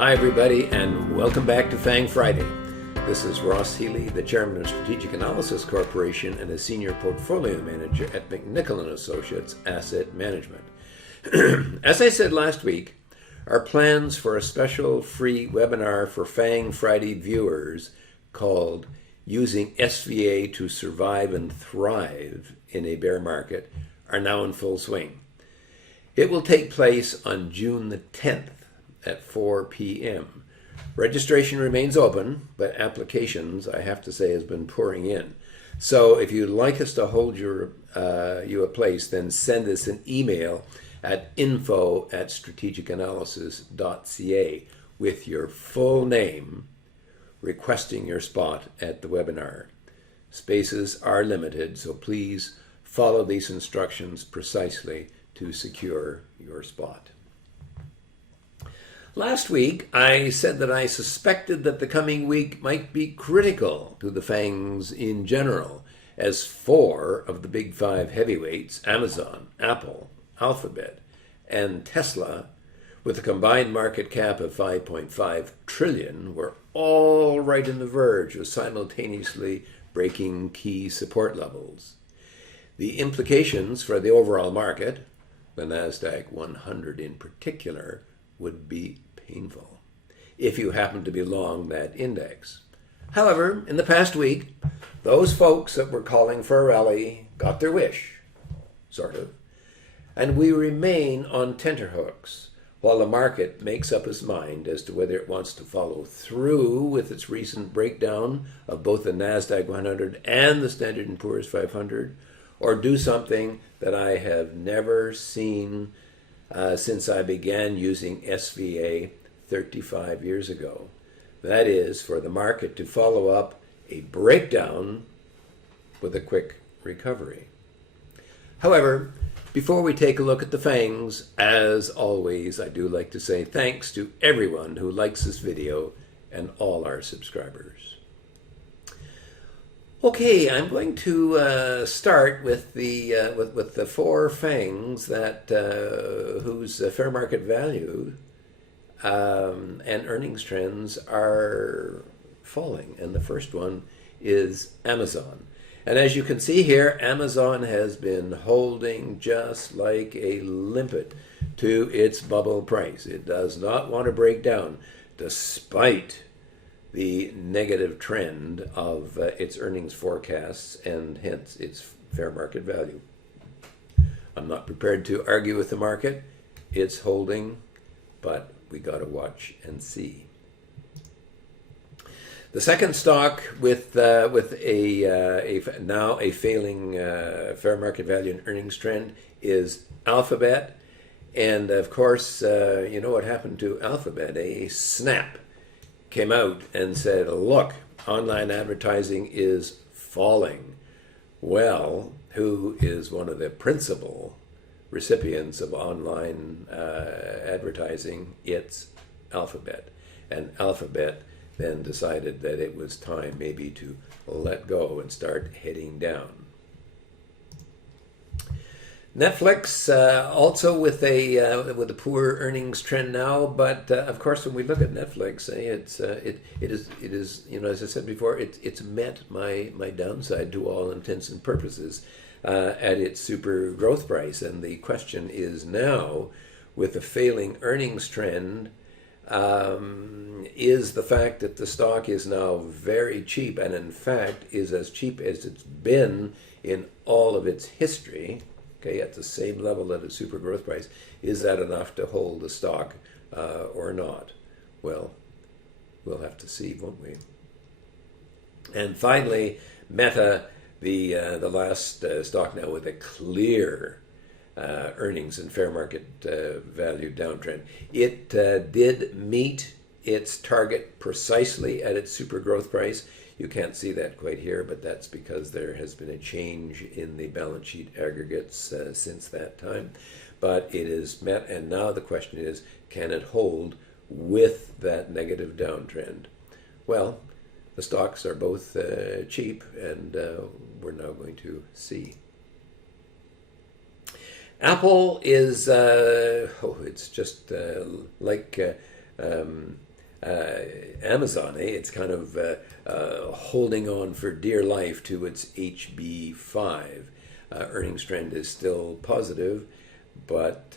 Hi, everybody, and welcome back to FANG Friday. This is Ross Healy, the chairman of Strategic Analysis Corporation and a senior portfolio manager at McNichol & Associates Asset Management. As I said last week, our plans for a special free webinar for FANG Friday viewers called Using SVA to Survive and Thrive in a Bear Market are now in full swing. It will take place on June the 10th at 4 p.m. Registration remains open, but applications, I have to say, has been pouring in. So if you'd like us to hold you a place, then send us an email at info@strategicanalysis.ca with your full name, requesting your spot at the webinar. Spaces are limited, so please follow these instructions precisely to secure your spot. Last week, I said that I suspected that the coming week might be critical to the FANGs in general, as 4 of the big 5 heavyweights, Amazon, Apple, Alphabet, and Tesla, with a combined market cap of $5.5 trillion, were all right on the verge of simultaneously breaking key support levels. The implications for the overall market, the NASDAQ 100 in particular, would be painful if you happen to be long that index. However, in the past week, those folks that were calling for a rally got their wish, sort of, and we remain on tenterhooks while the market makes up its mind as to whether it wants to follow through with its recent breakdown of both the NASDAQ 100 and the Standard & Poor's 500, or do something that I have never seen since I began using SVA 35 years ago. That is, for the market to follow up a breakdown with a quick recovery. However, before we take a look at the FANGs, as always, I do like to say thanks to everyone who likes this video and all our subscribers. Okay, I'm going to start with the 4 FANGs that whose fair market value and earnings trends are falling, and the first one is Amazon. And as you can see here, Amazon has been holding just like a limpet to its bubble price. It does not want to break down, despite the negative trend of its earnings forecasts and hence its fair market value. I'm not prepared to argue with the market. It's holding, but we got to watch and see. The second stock with now a failing fair market value and earnings trend is Alphabet. And of course, you know what happened to Alphabet? A snap came out and said, look, online advertising is falling. Well, who is one of the principal recipients of online advertising? It's Alphabet. And Alphabet then decided that it was time maybe to let go and start heading down. Netflix also with a poor earnings trend now, but of course when we look at Netflix, it is you know, as I said before, it's met my downside to all intents and purposes at its super growth price, and the question is now, with a failing earnings trend, is the fact that the stock is now very cheap, and in fact is as cheap as it's been in all of its history. Okay, at the same level at a super growth price, is that enough to hold the stock or not? Well, we'll have to see, won't we? And finally, Meta, the last stock now with a clear earnings and fair market value downtrend. It did meet its target precisely at its super growth price. You can't see that quite here, but that's because there has been a change in the balance sheet aggregates since that time. But it is met, and now the question is, can it hold with that negative downtrend? Well, the stocks are both cheap, and we're now going to see. Apple is, it's just like Amazon, it's kind of holding on for dear life to its HB5. Earnings trend is still positive, but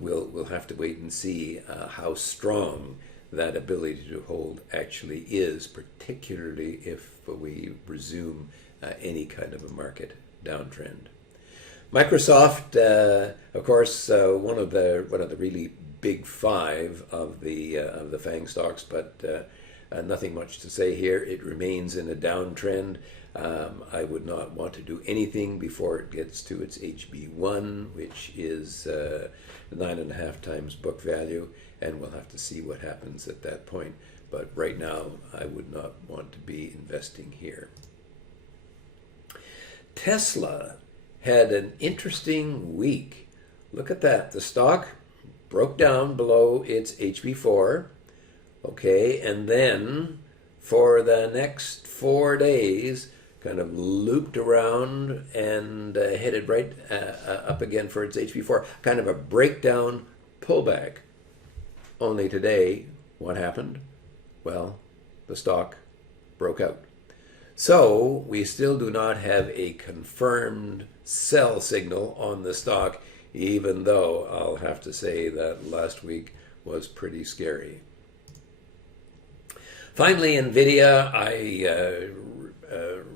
we'll have to wait and see how strong that ability to hold actually is, particularly if we resume any kind of a market downtrend. Microsoft, of course, one of the really big five of the FANG stocks, but nothing much to say here. It remains in a downtrend. I would not want to do anything before it gets to its HB1, which is 9.5 times book value, and we'll have to see what happens at that point. But right now, I would not want to be investing here. Tesla had an interesting week. Look at that. The stock broke down below its HB4, okay, and then for the next 4 days, kind of looped around and headed right up again for its HB4. Kind of a breakdown pullback. Only today, what happened? Well, the stock broke out. So we still do not have a confirmed sell signal on the stock, even though I'll have to say that last week was pretty scary. Finally, NVIDIA, I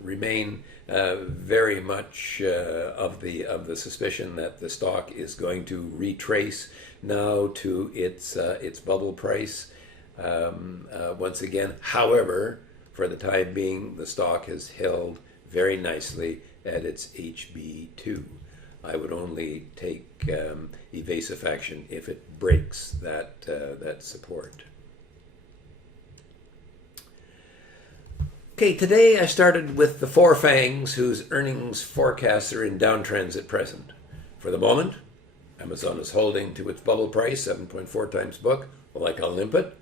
remain very much of the suspicion that the stock is going to retrace now to its bubble price once again. However, for the time being, the stock has held very nicely at its HB2. I would only take evasive action if it breaks that support. Okay, today I started with the 4 FANGs whose earnings forecasts are in downtrends at present. For the moment, Amazon is holding to its bubble price, 7.4 times book. Like I'll limp it,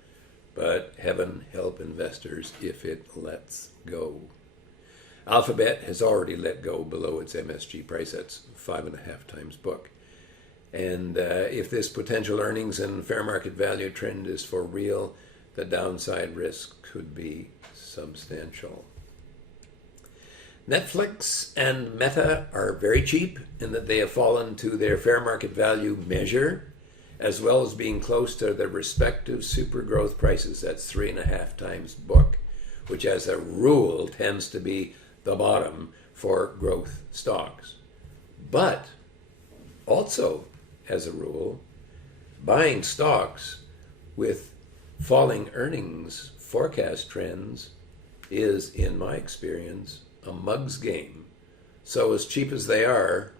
but heaven help investors if it lets go. Alphabet has already let go below its MSG price, that's 5.5 times book. And if this potential earnings and fair market value trend is for real, the downside risk could be substantial. Netflix and Meta are very cheap in that they have fallen to their fair market value measure, as well as being close to their respective super growth prices. That's 3.5 times book, which as a rule tends to be the bottom for growth stocks. But also, as a rule, buying stocks with falling earnings forecast trends is, in my experience, a mug's game. So as cheap as they are,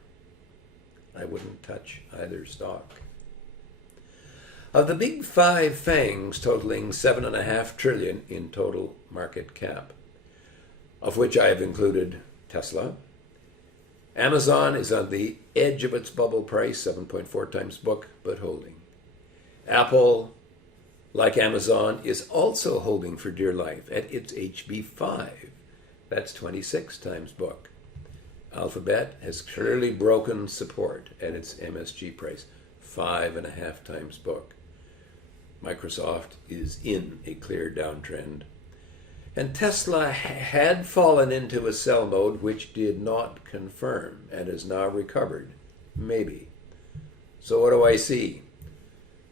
I wouldn't touch either stock. Of the big 5 FANGs totaling 7.5 trillion in total market cap, of which I have included Tesla, Amazon is on the edge of its bubble price, 7.4 times book, but holding. Apple, like Amazon, is also holding for dear life at its HB5. That's 26 times book. Alphabet has clearly broken support at its MSG price, 5.5 times book. Microsoft is in a clear downtrend. And Tesla had fallen into a sell mode which did not confirm and has now recovered, maybe. So what do I see?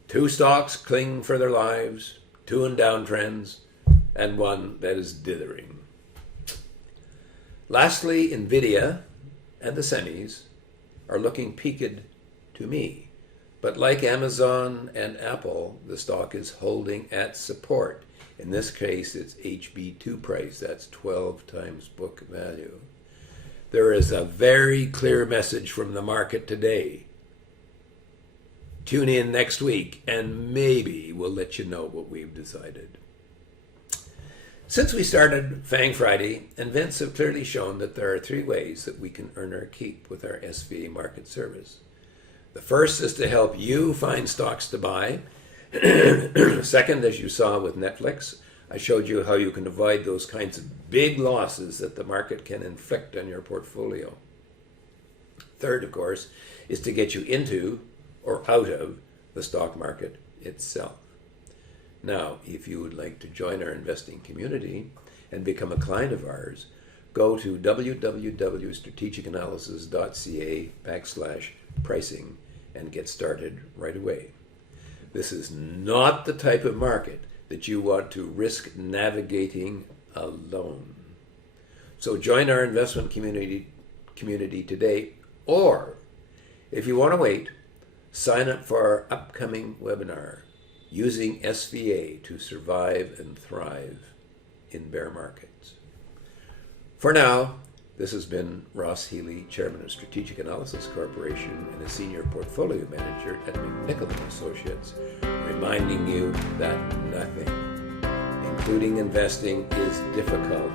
2 stocks cling for their lives, 2 in downtrends, and 1 that is dithering. Lastly, NVIDIA and the semis are looking peaked to me. But like Amazon and Apple, the stock is holding at support. In this case, it's HB2 price. That's 12 times book value. There is a very clear message from the market today. Tune in next week, and maybe we'll let you know what we've decided. Since we started FANG Friday, events have clearly shown that there are 3 ways that we can earn our keep with our SVA market service. The first is to help you find stocks to buy. Second, as you saw with Netflix, I showed you how you can avoid those kinds of big losses that the market can inflict on your portfolio. Third, of course, is to get you into or out of the stock market itself. Now, if you would like to join our investing community and become a client of ours, go to www.strategicanalysis.ca/pricing and get started right away. This is not the type of market that you want to risk navigating alone. So join our investment community today, or if you want to wait, sign up for our upcoming webinar, Using SVA to Survive and Thrive in Bear Markets. For now, this has been Ross Healy, Chairman of Strategic Analysis Corporation and a Senior Portfolio Manager at McNichol & Associates, reminding you that nothing, including investing, is difficult